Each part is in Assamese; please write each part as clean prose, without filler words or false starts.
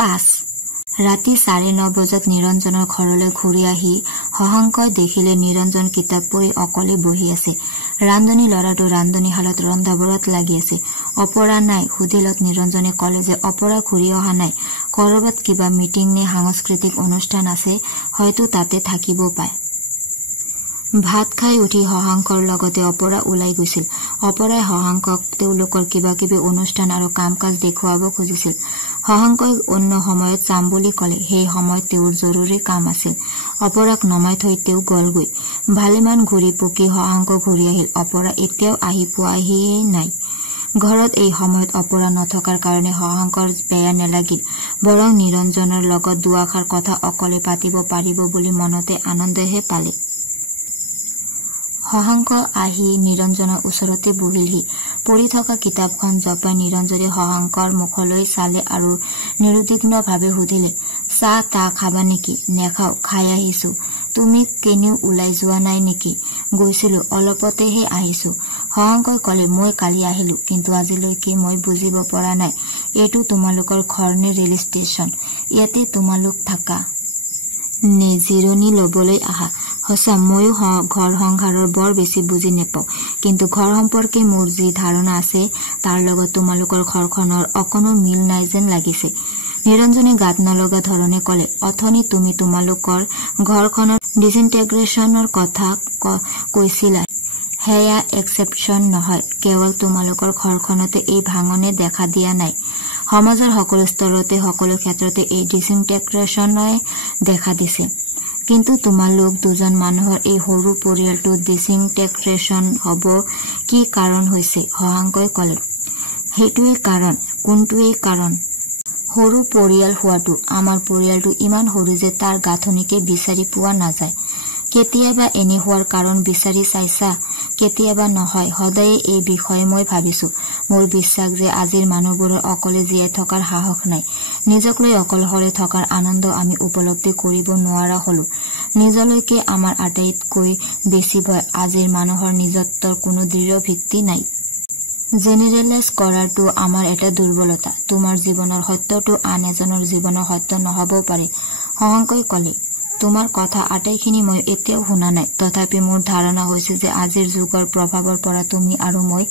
5 ৰাতি 9:30 বজাত নিৰঞ্জনৰ ঘৰলৈ ঘূৰি আহি শশাংকই দেখিলে নিৰঞ্জন কিতাপ পঢ়ি অকলে বহি আছে। ৰান্ধনী লৰাটো ৰান্ধনীশালত ৰন্ধা-বঢ়াত লাগি আছে। অপৰা নাই সুধিলত নিৰঞ্জনে কলে যে অপৰা ঘূৰি অহা নাই, কৰবাত কিবা মিটিং নে সাংস্কৃতিক অনুষ্ঠান আছে, হয়তো তাতে থাকিব পায়। ভাত খাই উঠি শশাংকৰ লগতে অপৰা ওলাই গৈছিল। অপৰাই শশাংকক তেওঁলোকৰ কিবা কিবি অনুষ্ঠান আৰু কাম কাজ দেখুৱাব খুজিছিল। শশাংকই অন্য সময়ত যাম বুলি কলে। সেই সময়ত তেওঁৰ জৰুৰী কাম আছিল। অপৰাক নমাই থৈ তেওঁ গলগৈ। ভালেমান ঘূৰি পকি শশাংক ঘূৰি আহিল। অপৰা এতিয়াও আহি পোৱাহিয়ে নাই। ঘৰত এই সময়ত অপৰা নথকাৰ কাৰণে শশাংকৰ বেয়া নেলাগিল, বৰং নিৰঞ্জনৰ লগত দুআষাৰ কথা অকলে পাতিব পাৰিব বুলি মনতে আনন্দহে পালে। শশাংক আহি নিৰঞ্জনৰ ওচৰতে বহিলহি। পঢ়ি থকা কিতাপখন জপাই নিৰঞ্জনে শশাংকৰ মুখলৈ চালে আৰু নিৰুদ্বিগ্নভাৱে সুধিলে, চাহ তাহ খাবা নেকি? নেখাও, খাই আহিছো। তুমি কেনিও ওলাই যোৱা নাই নেকি? গৈছিলো, অলপতেহে আহিছো। শশাংকই কলে, মই কালি আহিলো, কিন্তু আজিলৈকে মই বুজিব পৰা নাই এইটো তোমালোকৰ ঘৰ নে ৰেল ষ্টেচন? ইয়াতে তোমালোক থাকা নে জিৰণি লবলৈ আহা? সঁচা, ময়ো ঘৰ সংসাৰৰ বৰ বেছি বুজি নেপাওঁ, কিন্তু ঘৰ সম্পৰ্কে মোৰ যি ধাৰণা আছে তাৰ লগত তোমালোকৰ ঘৰখনৰ অকণো মিল নাই যেন লাগিছে। নিৰঞ্জনে গাত নলগা ধৰণে কলে, অথনি তুমি তোমালোকৰ ঘৰখনৰ ডিছইণ্টেগ্ৰেশ্যনৰ কথা কৈছিলা, সেয়া এক্সেপশ্যন নহয়। কেৱল তোমালোকৰ ঘৰখনতে এই ভাঙনে দেখা দিয়া নাই, সমাজৰ সকলো স্তৰতে সকলো ক্ষেত্ৰতে এই ডিছইণ্টেগ্ৰেশ্যনে দেখা দিছে। কিন্তু তোমালোক দুজন মানুহৰ এই সৰু পৰিয়ালটো ডিছইণ্টেগ্ৰেশ্যন হব কি কাৰণ হৈছে? শশাংকই কলে, সেইটোৱেই কাৰণ। কোনটোৱেই কাৰণ? সৰু পৰিয়াল হোৱাটো। আমাৰ পৰিয়ালটো ইমান সৰু যে তাৰ গাঁথনিকে বিচাৰি পোৱা নাযায়। কেতিয়াবা এনে হোৱাৰ কাৰণ বিচাৰি চাইছা? কেতিয়াবা নহয়, সদায়ে এই বিষয়ে মই ভাবিছো। মোৰ বিশ্বাস যে আজিৰ মানুহবোৰৰ অকলে জীয়াই থকাৰ সাহস নাই। নিজক লৈ অকলশৰে থকাৰ আনন্দ আমি উপলব্ধি কৰিব নোৱাৰা হলো। নিজলৈকে আমাৰ আটাইতকৈ বেছি ভয়। আজিৰ মানুহৰ নিজত্বৰ কোনো দৃঢ় ভিত্তি নাই। জেনেৰেলাইজ কৰাটো আমাৰ এটা দুৰ্বলতা। তোমাৰ জীৱনৰ সত্যটো আন এজনৰ জীৱনৰ সত্য নহবও পাৰে। শশাংকই কলে, তোমাৰ কথা আটাইখিনি মই এতিয়াও শুনা নাই, তথাপি মোৰ ধাৰণা হৈছে যে আজিৰ যুগৰ প্ৰভাৱৰ পৰা তুমি আৰু মই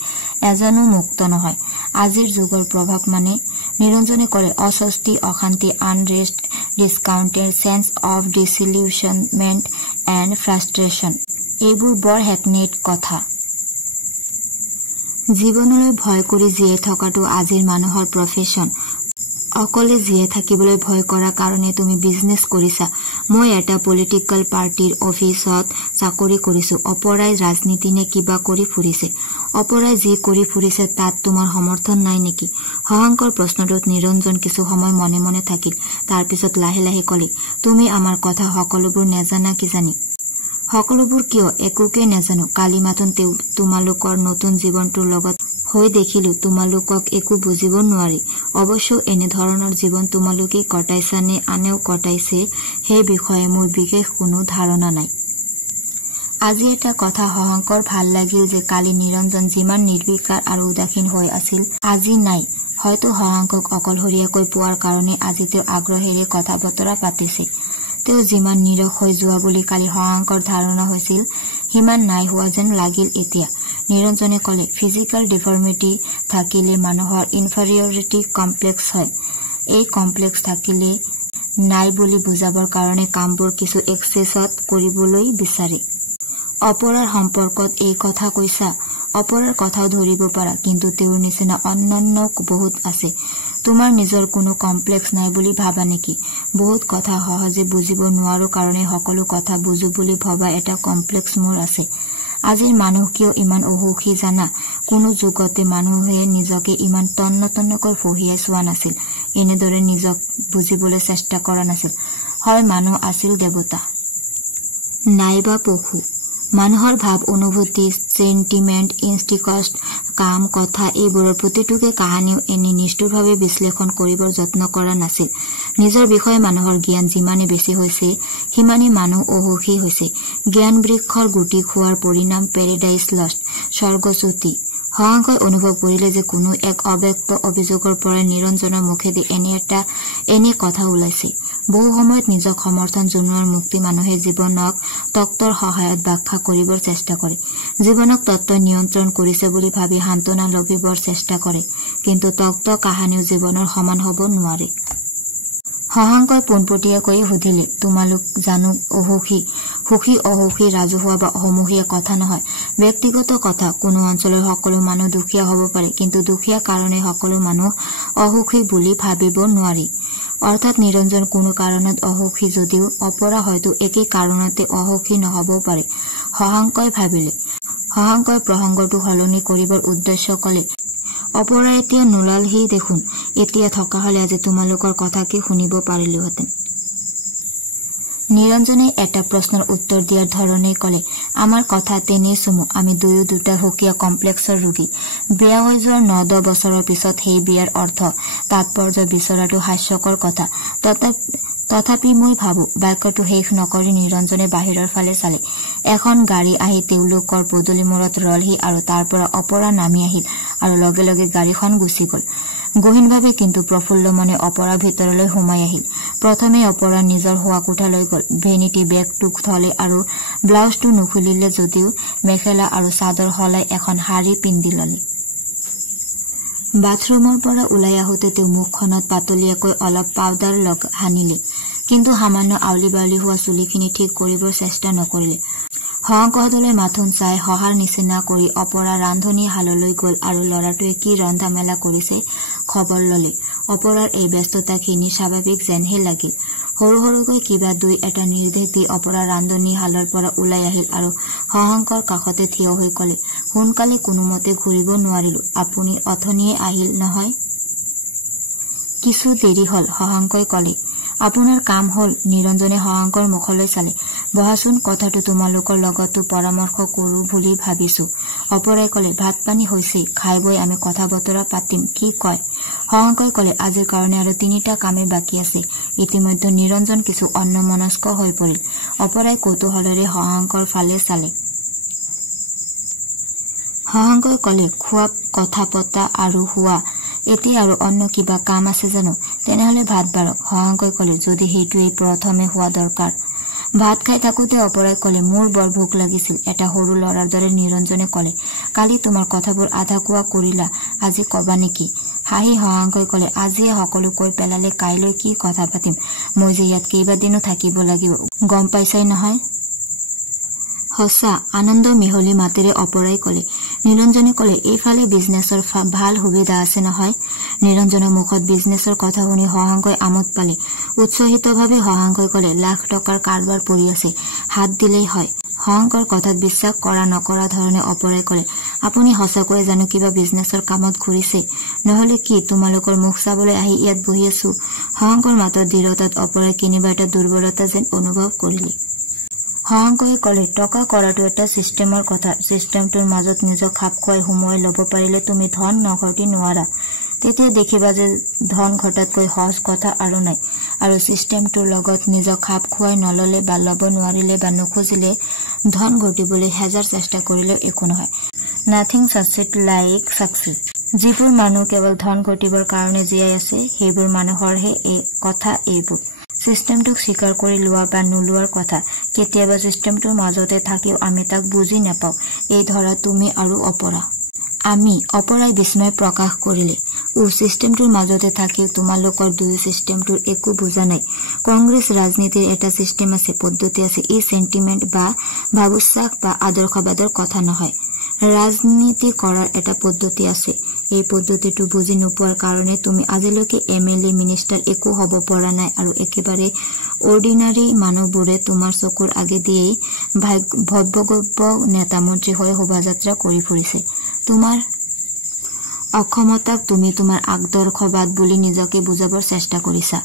এজনো মুক্ত নহয়। আজিৰ যুগৰ প্ৰভাৱ মানে? নিৰঞ্জনে কলে, অস্বস্তি, অশান্তি, আনৰেষ্ট, ডিছকাউণ্টেড, চেঞ্চ অফ ডিচিলিউচনমেণ্ট এণ্ড ফ্ৰাষ্ট্ৰেশ্যন। এইবোৰ বৰ হেকনেট কথা। জীৱনলৈ ভয় কৰি জীয়াই থকাটো আজিৰ মানুহৰ প্ৰফেশ্যন। অকলে জীয়াই থাকিবলৈ ভয় কৰা কাৰণে তুমি বিজনেছ কৰিছা। মই এটা পলিটিকেল পাৰ্টিৰ অফিচত চাকৰি কৰিছো। অপৰাই ৰাজনীতি নে কিবা কৰি ফুৰিছে। অপৰাই যি কৰি ফুৰিছে তাত তোমাৰ সমৰ্থন নাই নেকি? শশাংকৰ প্ৰশ্নটোত নিৰঞ্জন কিছু সময় মনে মনে থাকিল। তাৰ পিছত লাহে লাহে কলে, তুমি আমাৰ কথা সকলোবোৰ নেজানা কিজানি? সকলোবোৰ কিয়? একোকে নেজানো। কালি মাথোন তোমালোকৰ নতুন জীৱনটোৰ লগত হৈ দেখিলো তোমালোকক একো বুজিব নোৱাৰি। অৱশ্য এনেধৰণৰ জীৱন তোমালোকে কটাইছা নে আনেও কটাইছে সেই বিষয়ে মোৰ বিশেষ কোনো ধাৰণা নাই। আজি এটা কথা শশাংকৰ ভাল লাগিল যে কালি নিৰঞ্জন যিমান নিৰ্বিকাৰ আৰু উদাসীন হৈ আছিল আজি নাই। হয়তো শশাংকক অকলশৰীয়াকৈ পোৱাৰ কাৰণে আজি তেওঁ আগ্ৰহেৰে কথা বতৰা পাতিছে। তেওঁ যিমান নীৰৱ হৈ যোৱা বুলি কালি শশাংকৰ ধাৰণা হৈছিল সিমান নাই হোৱা যেন লাগিল এতিয়া। নিৰঞ্জনে কলে, ফিজিকেল ডিফৰ্মিটি থাকিলে মানুহৰ ইনফেৰিয়ৰিটি কমপ্লেক্স হয়। এই কমপ্লেক্স থাকিলে নাই বুলি বুজাবৰ কাৰণে কামবোৰ কিছু এক্সেছত কৰিবলৈ বিচাৰে। অপৰাৰ সম্পৰ্কত এই কথা কৈছা। অপৰাৰ কথাও ধৰিব পাৰা, কিন্তু তেওঁৰ নিচিনা অন্যান্য বহুত আছে। তোমাৰ নিজৰ কোনো কমপ্লেক্স নাই বুলি ভাবা নেকি? বহুত কথা সহজে বুজিব নোৱাৰো কাৰণে সকলো কথা বুজো বুলি ভবা এটা কমপ্লেক্স মোৰ আছে। আজিৰ মানুহ কিয় ইমান অসুখী জানা? কোনো যুগতে মানুহে নিজকে ইমান তন্ন তন্নকৈ ফহিয়াই চোৱা নাছিল, এনেদৰে নিজক বুজিবলৈ চেষ্টা কৰা নাছিল। হয়, মানুহ আছিল দেৱতা নাইবা পশু। মানুহৰ ভাৱ, অনুভূতি, চেণ্টিমেণ্ট, ইনষ্টিকষ্ট, কাম, কথা এইবোৰৰ প্ৰতিটোকে কাহানিও এনে নিষ্ঠুৰভাৱে বিশ্লেষণ কৰিবৰ যত্ন কৰা নাছিল। নিজৰ বিষয়ে মানুহৰ জ্ঞান যিমানে বেছি হৈছে সিমানে মানুহ অসুখী হৈছে। জ্ঞান বৃক্ষৰ গুটি খোৱাৰ পৰিণাম পেৰেডাইজ লষ্ট, স্বৰ্গচ্যুতি হহাংকই অনুভৱ কৰিলে যে কোনো এক অব্যক্ত অভিযোগৰ পৰা নিৰঞ্জনৰ মুখেদি এনে কথা ওলাইছে। বহু সময়ত নিজক সমৰ্থন জনোৱাৰ মুক্তি মানুহে জীৱনক তত্ত্বৰ সহায়ত ব্যাখ্যা কৰিবৰ চেষ্টা কৰে। জীৱনক তত্ত্বই নিয়ন্ত্ৰণ কৰিছে বুলি ভাবি সান্তনা লভিবৰ চেষ্টা কৰে, কিন্তু তত্ত্ব কাহানিও জীৱনৰ সমান হ'ব নোৱাৰে। হহাংকই পোনপটীয়াকৈ সুধিলে, তোমালোক জানো সুখী অসুখী ৰাজহুৱা বা সমূহীয়া কথা নহয়, ব্যক্তিগত কথা। কোনো অঞ্চলৰ সকলো মানুহ দুখীয়া হ'ব পাৰে, কিন্তু দুখীয়া কাৰণে সকলো মানুহ অসুখী বুলি ভাবিব নোৱাৰি। অৰ্থাৎ নিৰঞ্জন কোনো কাৰণত অসুখী যদিও অপৰা হয়তো একে কাৰণতে অসুখী নহবও পাৰে। হহাংকই ভাবিলে। হহাংকই প্ৰসংগটো সলনি কৰিবৰ উদ্দেশ্য কলে, অপৰা এতিয়া নোলালহি দেখোন, এতিয়া থকা হলে আজি তোমালোকৰ কথাকে শুনিব পাৰিলোহেঁতেন। নিৰঞ্জনে এটা প্ৰশ্নৰ উত্তৰ দিয়াৰ ধৰণেই কলে, আমাৰ কথা তেনেই চমু। আমি দুটা সুকীয়া কমপ্লেক্সৰ ৰোগী। বিয়া হৈ যোৱাৰ 9-10 বছৰৰ পিছত সেই বিয়াৰ অৰ্থ তাৎপৰ্য বিচৰাটো হাস্যকৰ কথা। তথাপি মই ভাবো। বাক্যটো শেষ নকৰি নিৰঞ্জনে বাহিৰৰ ফালে চালে। এখন গাড়ী আহি তেওঁলোকৰ পদূলি মূৰত ৰলহি আৰু তাৰ পৰা অপৰা নামি আহিল আৰু লগে লগে গাড়ীখন গুচি গল। গহীনভাৱে কিন্তু প্ৰফুল্ল মনে অপৰা ভিতৰলৈ সোমাই আহিল। প্ৰথমে অপৰা নিজৰ শোৱা কোঠালৈ গল। ভেনিটি বেগটো থলে আৰু ব্লাউজটো নুখুলিলে যদিও মেখেলা আৰু চাদৰ সলাই এখন শাৰী পিন্ধি ললে। বাথৰুমৰ পৰা ওলাই আহোঁতে তেওঁ মুখখনত পাতলীয়াকৈ অলপ পাউডাৰ সানিলে, কিন্তু সামান্য আউলি বাউলি হোৱা চুলিখিনি ঠিক কৰিবৰ চেষ্টা নকৰিলে। হহাংকহঁতলৈ মাথোন চাই সহাৰ নিচিনা কৰি অপৰা ৰান্ধনীশাললৈ গল আৰু ল'ৰাটোৱে কি ৰন্ধা মেলা কৰিছে খবৰ ললে। অপৰাৰ এই ব্যস্ততাখিনি স্বাভাৱিক যেনহে লাগিল। সৰু সৰুকৈ কিবা দুই এটা নিৰ্দেশ দি অপৰা ৰান্ধনীশালৰ পৰা ওলাই আহিল আৰু হহাংকৰ কাষতে থিয় হৈ কলে, সোনকালে কোনোমতে ঘূৰিব নোৱাৰিলো, আপুনি অথনিয়ে আহিল নহয়? কিছু দেৰি হল, হহাংকই কলে। আপোনাৰ কাম হল? নিৰঞ্জনে হহাংকৰ মুখলৈ চালে। বহাচোন, কথাটো তোমালোকৰ লগতো পৰামৰ্শ কৰো বুলি ভাবিছো। অপৰাই কলে, ভাত পানী হৈছেই, খাই বৈ আমি কথা বতৰা পাতিম, কি কয়? হহাংকই কলে, আজিৰ কাৰণে আৰু 3টা কামেই বাকী আছে। ইতিমধ্যে নিৰঞ্জন কিছু অন্যমনস্ক হৈ পৰিল। অপৰাই কৌতূহলেৰে হহাংকৰ ফালে চালে। হহাংকই কলে, খোৱা, কথা পতা আৰু শোৱা, এতিয়া আৰু অন্য কিবা কাম আছে জানো? তেনেহলে ভাত বাৰক। হহাংকই কলে, যদি সেইটোৱেই প্ৰথমে হোৱা দৰকাৰ। ভাত খাই থাকোতে অপৰাই কলে, মোৰ বৰ ভোক লাগিছিল। এটা সৰু লৰাৰ দৰে নিৰঞ্জনে কলে, কালি তোমাৰ কথাবোৰ আধা কোৱা কৰিলা, আজি কবা নেকি? হাঁহি হহাংকই কলে, আজিয়ে সকলো কৈ পেলালে কাইলৈ কি কথা পাতিম? মই যে ইয়াত কেইবাদিনো থাকিব লাগিব, গম পাইছাই নহয়? সঁচা, আনন্দ মিহলি মাতেৰে অপৰাই কলে। নিৰঞ্জনে কলে, এইফালে বিজনেছৰ ভাল সুবিধা আছে নহয়? নিৰঞ্জনৰ মুখত বিজনেছৰ কথা শুনি হহাংকই আমোদ পালে। উৎসাহিতভাৱে হহাংকই কলে, লাখ টকাৰ কাৰবাৰ পৰি আছে, হাত দিলেই হয়। হহাংকৰ কথাত বিশ্বাস কৰা নকৰা ধৰণে অপৰাই কলে, আপুনি সঁচাকৈয়ে জানো কিবা বিজনেছৰ কামত ঘূৰিছে? নহলে কি তোমালোকৰ মুখ চাবলৈ আহি ইয়াত বহি আছো? হহাংকৰ মাতৰ দৃঢ়তাত অপৰাই কেনিবা এটা দুৰ্বলতা যেন অনুভৱ কৰিলে। হহাংকই কলে, টকা কৰাটো এটা চিষ্টেমৰ কথা। চিষ্টেমটোৰ মাজত নিজক খাপ খুৱাই সুমুৱাই লব পাৰিলে তুমি ধন নঘটি নোৱাৰা। তেতিয়া দেখিবা যে ধন ঘটাতকৈ সহজ কথা আৰু নাই। আৰু চিষ্টেমটোৰ লগত নিজক খাপ খুৱাই নললে বা লব নোৱাৰিলে বা নোখোজিলে ধন ঘটিবলৈ হেজাৰ চেষ্টা কৰিলেও একো নহয়। Nothing succeeds like success. যিবোৰ মানুহ কেৱল ধন ঘটিবৰ কাৰণে জীয়াই আছে, সেইবোৰ মানুহৰহে কথা এইবোৰ। চিষ্টেমটোক স্বীকাৰ কৰি লোৱা বা নোলোৱাৰ কথা। কেতিয়াবা চিষ্টেমটোৰ মাজতে থাকিও আমি তাক বুজি নাপাওঁ। এই ধৰা তুমি আৰু অপৰা। আমি, অপৰাই বিস্ময় প্ৰকাশ কৰিলে। চিষ্টেমটোৰ মাজতে থাকিও তোমালোকৰ দুয়ো চিষ্টেমটোৰ একো বুজা নাই। কংগ্ৰেছ ৰাজনীতিৰ এটা চিষ্টেম আছে, পদ্ধতি আছে। এই চেণ্টিমেণ্ট বা ভাবোচ্ছাস বা আদৰ্শবাদৰ কথা নহয়। ৰাজনীতি কৰাৰ এটা পদ্ধতি আছে। এই পদ্ধতিটো বুজি নোপোৱাৰ কাৰণে তুমি আজিলৈকে MLA মিনিষ্টাৰ একো হব পৰা নাই আৰু একেবাৰে অৰ্ডিনাৰী মানুহবোৰে তোমাৰ চকুৰ আগেদিয়েই ভব্যগব্য নেতা মন্ত্ৰী হৈ শোভাযাত্ৰা কৰি ফুৰিছে। তোমাৰ অক্ষমতাক তুমি তোমাৰ আদৰ্শবাদ বুলি নিজকে বুজাবৰ চেষ্টা কৰিছা।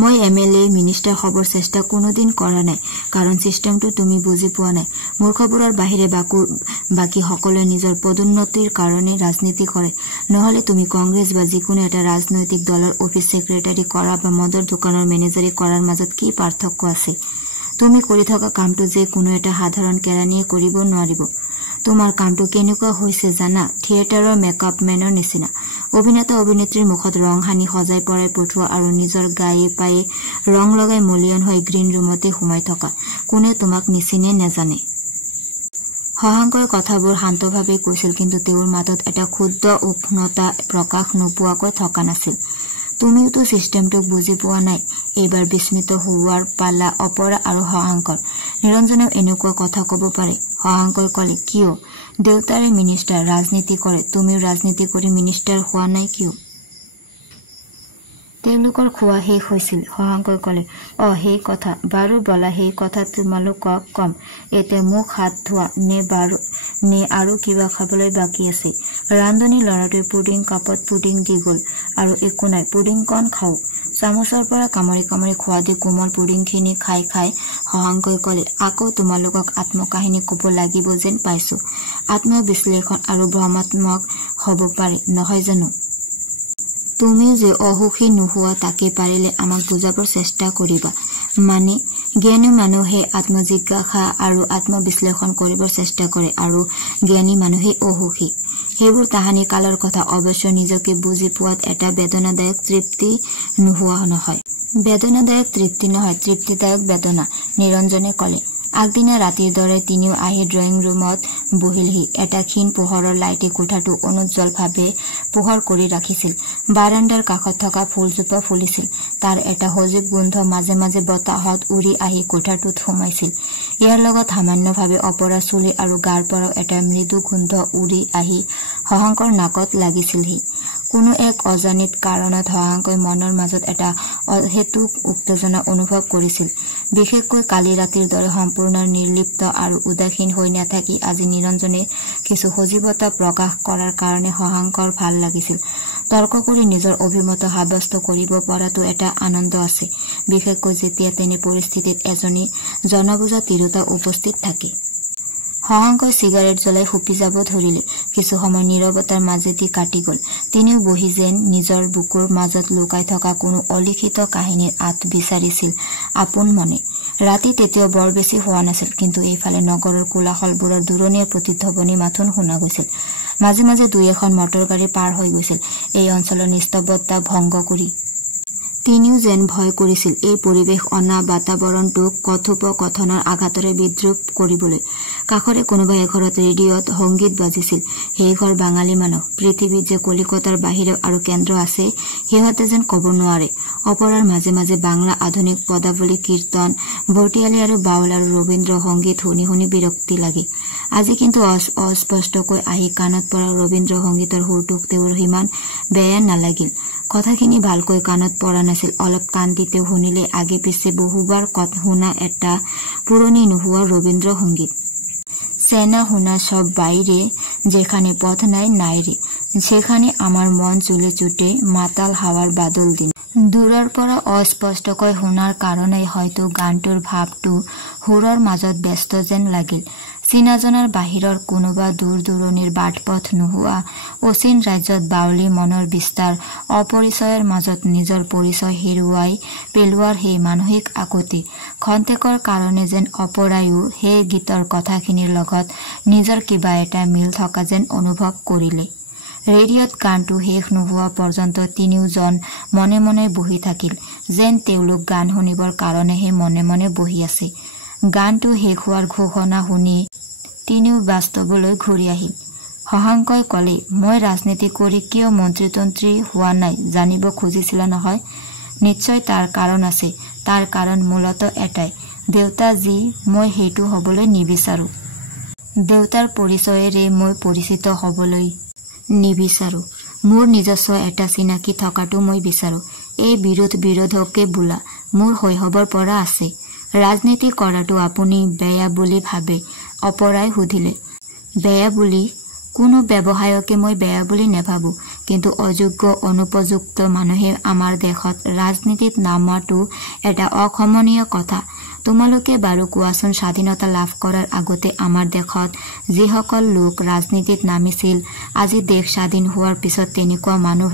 মই MLA মিনিষ্টাৰ হবৰ চেষ্টা কোনোদিন কৰা নাই, কাৰণ চিষ্টেমটো তুমি বুজি পোৱা নাই। মূৰ্খবোৰৰ বাহিৰে বাকী সকলোৱে নিজৰ পদোন্নতিৰ কাৰণে ৰাজনীতি কৰে। নহলে তুমি কংগ্ৰেছ বা যিকোনো এটা ৰাজনৈতিক দলৰ অফিচ ছেক্ৰেটাৰী কৰা বা মদৰ দোকানৰ মেনেজাৰী কৰাৰ মাজত কি পাৰ্থক্য আছে? তুমি কৰি থকা কামটো যে কোনো এটা সাধাৰণ কেৰাণীয়ে কৰিব নোৱাৰিব। তোমাৰ কামটো কেনেকুৱা হৈছে জানা, থিয়েটাৰৰ মেকআপ মেনৰ নিচিনা। অভিনেতা অভিনেত্ৰীৰ মুখত ৰং সানি সজাই পৰাই পঠোৱা আৰু নিজৰ গায়ে পায়ে ৰং লগাই মলিয়ন হৈ গ্ৰীণ ৰুমতে সোমাই থকা। কোনে তোমাক নিচিনে নেজানে। শশাংকই কথাবোৰ শান্তভাৱে কৈছিল, কিন্তু তেওঁৰ মাতত এটা ক্ষুদ্ৰ উষ্ণতা প্ৰকাশ নোপোৱাকৈ থকা নাছিল। তুমিওতো চিষ্টেমটোক বুজি পোৱা নাই। এইবাৰ বিস্মিত হোৱাৰ পালা অপৰা আৰু শশাংকৰ। নিৰঞ্জনেও এনেকুৱা কথা কব পাৰে। শশাংকই কলে, কিয়? দেউতাৰে মিনিষ্টাৰ, ৰাজনীতি কৰে, তুমিও ৰাজনীতি কৰি মিনিষ্টাৰ হোৱা নাই কিয়? তেওঁলোকৰ খোৱা শেষ হৈছিল। শশাংকই কলে, সেই কথা বাৰু বলা, সেই কথা তোমালোকক কম। এতিয়া মুখ হাত ধোৱা নে আৰু কিবা খাবলৈ বাকী আছে? ৰান্ধনী লৰাটোৱে পুডিং কাপত পুডিং দি গল। আৰু একো নাই, পুডিং কণ খাওঁ। চামুচৰ পৰা কামৰি কামৰি খোৱা দি কোমল পুডিংখিনি খাই খাই শশাংকই কলে, আকৌ তোমালোকক আত্মকাহিনী কব লাগিব যেন পাইছো। আত্মবিশ্লেষণ আৰু ভ্ৰমাত্মক হব পাৰে, নহয় জানো? তুমিও যে অসুখী নোহোৱা তাকে পাৰিলে আমাক বুজাবৰ চেষ্টা কৰিবা। মানে জ্ঞানী মানুহে আত্মজিজ্ঞাসা আৰু আত্মবিশ্লেষণ কৰিবৰ চেষ্টা কৰে, আৰু জ্ঞানী মানুহে অসুখী। সেইবোৰ তাহানি কালৰ কথা। অৱশ্য নিজকে বুজি পোৱাত এটা বেদনাদায়ক তৃপ্তি নোহোৱা নহয়। বেদনাদায়ক তৃপ্তি নহয়, তৃপ্তিদায়ক বেদনা, নিৰঞ্জনে কলে। আগদিনা ৰাতিৰ দৰে তিনিও আহি ড্ৰয়িং ৰুমত বহিলহি। এটা ক্ষীণ পোহৰৰ লাইটে কোঠাটো অনুজ্জ্বলভাৱে পোহৰ কৰি ৰাখিছিল। বাৰাণ্ডাৰ কাষত থকা ফুলজোপা ফুলিছিল। তাৰ এটা সজীৱ গোন্ধ মাজে মাজে বতাহত উৰি আহি কোঠাটোত সোমাইছিল। ইয়াৰ লগত সামান্যভাৱে অপৰা চুলি আৰু গাৰ পৰাও এটা মৃদু গোন্ধ উৰি আহি শশাংকৰ নাকত লাগিছিলহি। কোনো এক অজানিত কাৰণত শশাংকই মনৰ মাজত এটা অহেতুক উত্তেজনা অনুভৱ কৰিছিল। বিশেষকৈ কালি ৰাতিৰ দৰে সম্পূৰ্ণ নিৰ্লিপ্ত আৰু উদাসীন হৈ নাথাকি আজি নিৰঞ্জনে কিছু সজীৱতা প্ৰকাশ কৰাৰ কাৰণে শশাংকৰ ভাল লাগিছিল। তৰ্ক কৰি নিজৰ অভিমত সাব্যস্ত কৰিব পৰাটো এটা আনন্দ আছে, বিশেষকৈ যেতিয়া তেনে পৰিস্থিতিত এজনী জনবুজা তিৰোতা উপস্থিত থাকে। শশাংকই চিগাৰেট জ্বলাই সুপি যাব ধৰিলে। কিছু সময় নীৰৱতাৰ মাজেদি কাটি গল। তিনিও বহি যেন নিজৰ বুকুৰ মাজত লুকাই থকা কোনো অলিখিত কাহিনীৰ আঁত বিচাৰিছিল আপোন মনে। ৰাতি তেতিয়াও বৰ বেছি হোৱা নাছিল, কিন্তু এইফালে নগৰৰ কোলাহলবোৰৰ দূৰণীয়া প্ৰতিধ্বনি মাথোন শুনা গৈছিল। মাজে মাজে দুই এখন মটৰ গাড়ী পাৰ হৈ গৈছিল, এই অঞ্চলৰ নিস্তব্ধতা ভংগ কৰি। তিনিও যেন ভয় কৰিছিল এই পৰিৱেশ অনা বাতাবৰণটোক কথোপকথনৰ আঘাতৰে বিদ্ৰূপ কৰিবলৈ। কাষৰে কোনোবা এঘৰত ৰেডিঅ'ত সংগীত বাজিছিল। সেই ঘৰ বাঙালী মানুহ। পৃথিৱীত যে কলিকতাৰ বাহিৰে আৰু কেন্দ্ৰ আছে সিহঁতে যেন কব নোৱাৰে। অপৰাৰ মাজে মাজে বাংলা আধুনিক পদাৱলী, কীৰ্তন, ভৰটিয়ালী আৰু বাউল আৰু ৰবীন্দ্ৰ সংগীত শুনি শুনি বিৰক্তি লাগে। আজি কিন্তু অস্পষ্টকৈ আহি কাণত পৰা ৰবীন্দ্ৰ সংগীতৰ সুৰটোক তেওঁৰ সিমান বেয়া নালাগিল। কথাখিনি ভালকৈ কাণত পৰা নাছিল। অলপ কাণ দিতেও শুনিলে আগে পিছে বহুবাৰ শুনা এটা পুৰণি নোহোৱা ৰবীন্দ্ৰ সংগীত। চেনা শুনা সব বাইৰে, যেখানে পথ নাই ৰে, সেখানে আমাৰ মন চুলে চুটে মাতাল হাওয়াৰ বাদল দিন। দূৰৰ পৰা অস্পষ্টকৈ শুনাৰ কাৰণে হয়তো গানটোৰ ভাৱটো সুৰৰ মাজত ব্যস্ত যেন লাগিল। চীনাজনাৰ বাহিৰৰ কোনোবা দূৰ দূৰণিৰ বাটপথ নোহোৱা অচিন ৰাজ্যত বাউলী মনৰ বিস্তাৰ, অপৰিচয়ৰ মাজত নিজৰ পৰিচয় হেৰুৱাই পেলোৱাৰ সেই মানসিক আকুতি খন্তেকৰ কাৰণে যেন অপৰায়ো সেই গীতৰ কথাখিনিৰ লগত নিজৰ কিবা এটা মিল থকা যেন অনুভৱ কৰিলে। ৰেডিঅ'ত গানটো শেষ নোহোৱা পৰ্যন্ত তিনিওজন মনে মনে বহি থাকিল, যেন তেওঁলোক গান শুনিবৰ কাৰণেহে মনে মনে বহি আছে। গানটো শেষ হোৱাৰ ঘোষণা শুনি তিনিও বাস্তৱলৈ ঘূৰি আহিল। শশাংকই কলে, মই ৰাজনীতি কৰি কিয় মন্ত্ৰী হোৱা নাই জানিব খুজিছিলা নহয়? নিশ্চয় তাৰ কাৰণ আছে। তাৰ কাৰণ মূলতঃ এটাই, দেউতা যি, মই সেইটো হবলৈ নিবিচাৰো। দেউতাৰ পৰিচয়েৰে মই পৰিচিত হবলৈ নিবিচাৰো। মোৰ নিজস্ব এটা চিনাকি থকাটো মই বিচাৰো। এই বিৰোধকে বোলা মোৰ শৈশৱৰ পৰা আছে। ৰাজনীতি কৰাটো আপুনি বেয়া বুলি ভাবে? অপৰাই সুধিলে। বেয়া বুলি? কোনো ব্যৱসায়কে মই বেয়া বুলি নেভাবো, কিন্তু অযোগ্য অনুপযুক্ত মানুহে আমাৰ দেশত ৰাজনীতিত নামাটো এটা অসমনীয় কথা। তোমালোকে বাৰু কোৱাচোন, স্বাধীনতা লাভ কৰাৰ আগতে আমাৰ দেশত যিসকল লোক ৰাজনীতিত নামিছিল, আজি দেশ স্বাধীন হোৱাৰ পিছত তেনেকুৱা মানুহ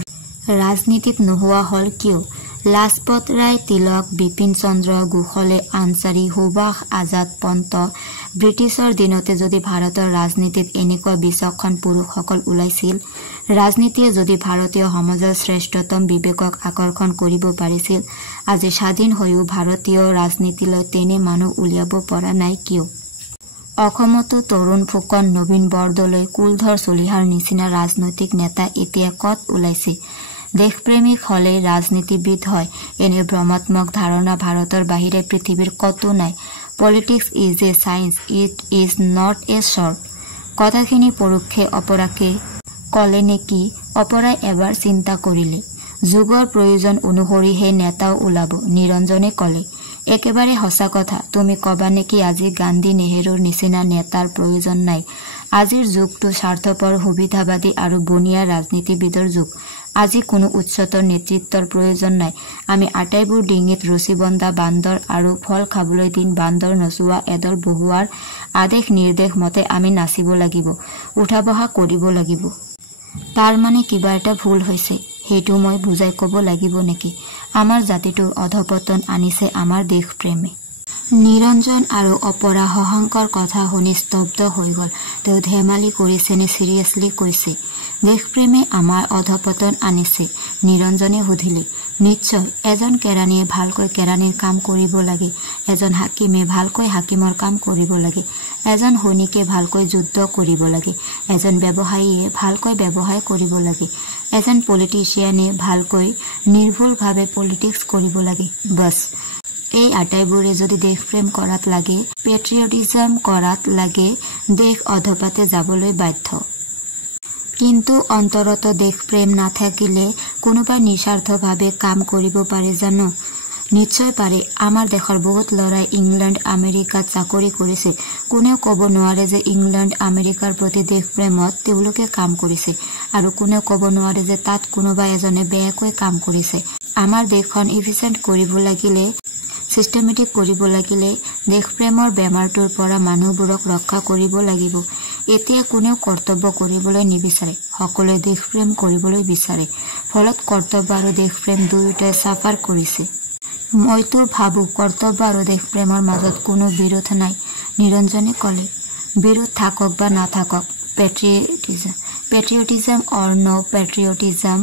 ৰাজনীতিত নোহোৱা হল কিয়? লাজপত ৰায় তিলক বিপিন চন্দ্ৰ গোখলে আনচাৰী সুভাষ আজাদ পন্ত ব্ৰিটিছৰ দিনতে যদি ভাৰতৰ ৰাজনীতিত এনেকুৱা বিচক্ষণ পুৰুষসকল ওলাইছিল, ৰাজনীতিয়ে যদি ভাৰতীয় সমাজৰ শ্ৰেষ্ঠতম বিবেকক আকৰ্ষণ কৰিব পাৰিছিল, আজি স্বাধীন হৈও ভাৰতীয় ৰাজনীতিলৈ তেনে মানুহ উলিয়াব পৰা নাই কিয়? অসমতো তৰুণ ফুকন, নবীন বৰদলৈ, কুলধৰ চলিহাৰ নিচিনা ৰাজনৈতিক নেতা এতিয়া কত ওলাইছে? দেশপ্ৰেমিক হলে ৰাজনীতিবিদ হয়, এনে ভ্ৰমাত্মক ধাৰণা ভাৰতৰ বাহিৰে পৃথিৱীৰ কতো নাই। Politics is a science, it is not a short. কথাখিনি পৰোক্ষে অপৰাকে কলে নেকি? অপৰাই এবাৰ চিন্তা কৰিলে যুগৰ প্ৰয়োজন অনুসৰিহে নেতাও ওলাব, নিৰঞ্জনে কলে। একেবাৰে সঁচা কথা। তুমি কবা নেকি আজি গান্ধী নেহেৰুৰ নিচিনা নেতাৰ প্ৰয়োজন নাই? আজিৰ যুগটো স্বাৰ্থপৰ, সুবিধাবাদী আৰু বনিয়া ৰাজনীতিবিদৰ যুগ। আজি কোনো উচ্চতৰ নেতৃত্বৰ প্ৰয়োজন নাই। আমি আটাইবোৰ ডিঙিত ৰছী বন্ধা বান্দৰ আৰু ফল খাবলৈ দিন বান্দৰ নচোৱা এডল বহুৱাৰ আদেশ নিৰ্দেশ মতে আমি নাচিব লাগিব, উঠা বহা কৰিব লাগিব। তাৰ মানে কিবা এটা ভুল হৈছে, সেইটো মই বুজাই কব লাগিব নেকি? আমাৰ জাতিটোৰ অধপতন আনিছে আমাৰ দেশপ্ৰেমে। নিৰঞ্জন আৰু অপৰা শশাংকৰ কথা শুনি স্তব্ধ হৈ গল। তেওঁ ধেমালি কৰিছে নে চিৰিয়াছলি কৈছে? দেশপ্ৰেমে আমাৰ অধপতন আনিছে? নিৰঞ্জনে সুধিলে। নিশ্চয়। এজন কেৰাণীয়ে ভালকৈ কেৰাণীৰ কাম কৰিব লাগে, এজন হাকিমে ভালকৈ হাকিমৰ কাম কৰিব লাগে, এজন সৈনিকে ভালকৈ যুদ্ধ কৰিব লাগে, এজন ব্যৱসায়ীয়ে ভালকৈ ব্যৱসায় কৰিব লাগে, এজন পলিটিচিয়ানে ভালকৈ নিৰ্ভুলভাৱে পলিটিক্স কৰিব লাগে। বছ, এই আটাইবোৰে যদি দেশপ্ৰেম কৰাত লাগে, পেট্ৰিয়টিজম কৰাত লাগে, দেশ অধপাতে যাবলৈ বাধ্য। কিন্তু অন্তৰত দেশপ্ৰেম নাথাকিলে কোনোবাই নিস্বাৰ্থভাৱে কাম কৰিব পাৰে জানো? নিশ্চয় পাৰে। আমাৰ দেশৰ বহুত ল'ৰাই ইংলেণ্ড আমেৰিকাত চাকৰি কৰিছে। কোনেও ক'ব নোৱাৰে যে ইংলেণ্ড আমেৰিকাৰ প্ৰতি দেশপ্ৰেমত তেওঁলোকে কাম কৰিছে, আৰু কোনেও ক'ব নোৱাৰে যে তাত কোনোবা এজনে বেয়াকৈ কাম কৰিছে। আমাৰ দেশখন ইফিচিয়েণ্ট কৰিব লাগিলে, চিষ্টেমেটিক কৰিব লাগিলে দেশপ্ৰেমৰ বেমাৰটোৰ পৰা মানুহবোৰক ৰক্ষা কৰিব লাগিব। এতিয়া কোনেও কৰ্তব্য কৰিবলৈ নিবিচাৰে, সকলোৱে দেশপ্ৰেম কৰিবলৈ বিচাৰে। ফলত কৰ্তব্য আৰু দেশপ্ৰেম দুয়োটাই চাফাৰ কৰিছে। মইতো ভাবো কৰ্তব্য আৰু দেশপ্ৰেমৰ মাজত কোনো বিৰোধ নাই, নিৰঞ্জনে কলে। বিৰোধ থাকক বা নাথাকক, পেট্ৰিয়টিজম অৰ ন পেট্ৰিয়টিজম,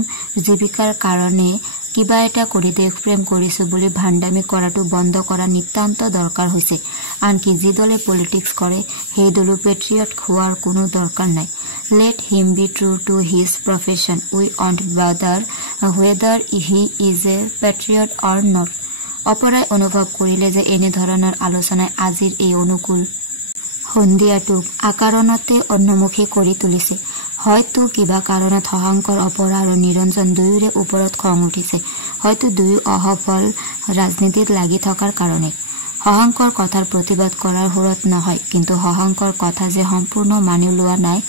জীৱিকাৰ কাৰণে কিবা এটা কৰি দেশপ্ৰেম কৰিছো বুলি ভাণ্ডামি কৰাটো বন্ধ কৰা নিতান্ত দৰকাৰ হৈছে। আনকি যি দলে পলিটিক্স কৰে সেই দলো পেট্ৰিয়ট হোৱাৰ কোনো দৰকাৰ নাই। Let him be true to his profession, we won't bother whether he is a patriot or not. অপৰাই অনুভৱ কৰিলে যে এনেধৰণৰ আলোচনাই আজিৰ এই অনুকূল সন্ধিয়াটোক আকাৰণতে অন্যমুখী কৰি তুলিছে। হয়তো কিবা কাৰণত শশাংকৰ, অপৰা আৰু নিৰঞ্জন দুয়োৰে ওপৰত খং উঠিছে। হয়তো দুয়ো অসফল ৰাজনীতিত লাগি থকাৰ কাৰণে। শশাংকৰ কথাৰ প্ৰতিবাদ কৰাৰ সুৰত নহয়, কিন্তু শশাংকৰ কথা যে সম্পূৰ্ণ মানি লোৱা নাই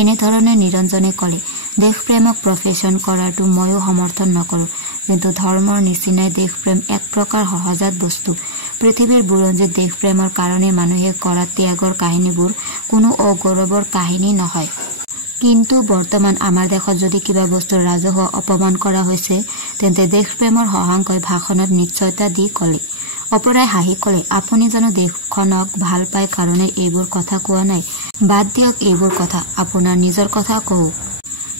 এনেধৰণে নিৰঞ্জনে কলে। দেশপ্ৰেমক প্ৰফেশ্যন কৰাটো ময়ো সমৰ্থন নকৰো, কিন্তু ধৰ্মৰ নিচিনাই দেশপ্ৰেম এক প্ৰকাৰ সহজাত বস্তু। পৃথিৱীৰ বুৰঞ্জীত দেশপ্ৰেমৰ কাৰণে মানুহে কৰা ত্যাগৰ কাহিনীবোৰ কোনো অগৌৰৱৰ কাহিনী নহয়। কিন্তু বৰ্তমান আমাৰ দেশত যদি কিবা বস্তুৰ ৰাজহুৱা অপমান কৰা হৈছে, তেন্তে দেশপ্ৰেমৰ শশাংকই ভাষণত নিশ্চয়তা দি কলে। অপৰাই হাঁহি কলে, আপুনি জানো দেশখনক ভাল পায় কাৰণে এইবোৰ কথা কোৱা নাই? বাদ দিয়ক এইবোৰ কথা, আপোনাৰ নিজৰ কথা কওঁ।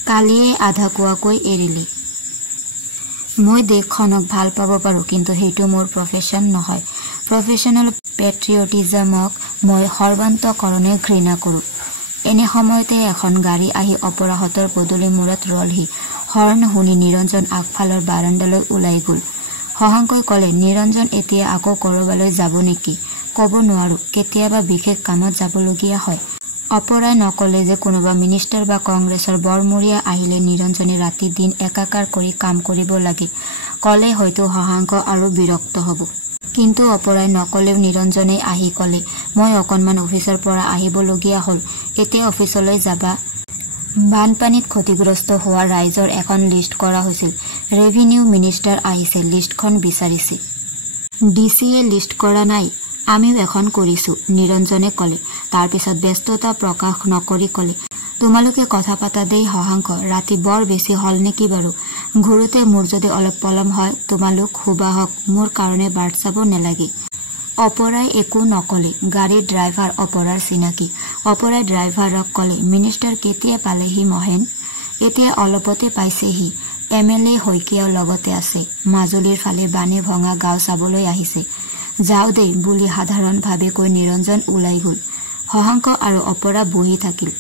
কালিয়ে আধা কোৱাকৈ এৰিলে। মই দেশখনক ভাল পাব পাৰো, কিন্তু সেইটো মোৰ প্ৰফেশ্যন নহয়। প্ৰফেশ্যনেল পেট্ৰিয়টিজমক মই সৰ্বান্তকৰণে ঘৃণা কৰো। এনে সময়তে এখন গাড়ী আহি অপৰাহতৰ পদূলি মূৰত ৰলহি। হৰ্ণ শুনি নিৰঞ্জন আগফালৰ বাৰাণ্ডালৈ ওলাই গল। শশাংকই কলে, নিৰঞ্জন এতিয়া আকৌ কৰবালৈ যাব নেকি? কব নোৱাৰো, কেতিয়াবা বিশেষ কামত যাবলগীয়া হয়। অপৰাই নকলে যে কোনোবা মিনিষ্টাৰ বা কংগ্ৰেছৰ বৰমূৰীয়া আহিলে নিৰঞ্জনে ৰাতি দিন একাকাৰ কৰি কাম কৰিব লাগে। কলে হয়তো শশাংক আৰু বিৰক্ত হব। কিন্তু অপৰাই নকলেও নিৰঞ্জনে আহি কলে, মই অকণমান অফিচৰ পৰা আহিবলগীয়া হল, এতিয়া অফিচলৈ যাবা? বানপানীত ক্ষতিগ্ৰস্ত হোৱা ৰাইজৰ এখন লিষ্ট কৰা হৈছিল। ৰেভিনিউ মিনিষ্টাৰ আহিছে, লিষ্টখন বিচাৰিছে। ডিচিয়ে লিষ্ট কৰা নাই, আমিও এখন কৰিছো, নিৰঞ্জনে কলে। তাৰ পিছত ব্যস্ততা প্ৰকাশ নকৰি কলে, তোমালোকে কথা পাতা দেই শশাংক, ৰাতি বৰ বেছি হল নেকি বাৰু? ঘূৰোতে মোৰ যদি অলপ পলম হয় তোমালোক শুবা হওক, মোৰ কাৰণে বাট চাব নেলাগে। অপৰাই একো নকলে। গাড়ীৰ ড্ৰাইভাৰ অপৰাৰ চিনাকি। অপৰাই ড্ৰাইভাৰক কলে, মিনিষ্টাৰ কেতিয়া পালেহি মহেন? এতিয়া অলপতে পাইছেহি। MLA শইকীয়াও লগতে আছে। মাজুলীৰ ফালে বানে ভঙা গাঁও চাবলৈ আহিছে। যাওঁ দেই বুলি সাধাৰণভাৱে কৈ নিৰঞ্জন ওলাই গল। শশাংক আৰু অপৰা বহি থাকিল।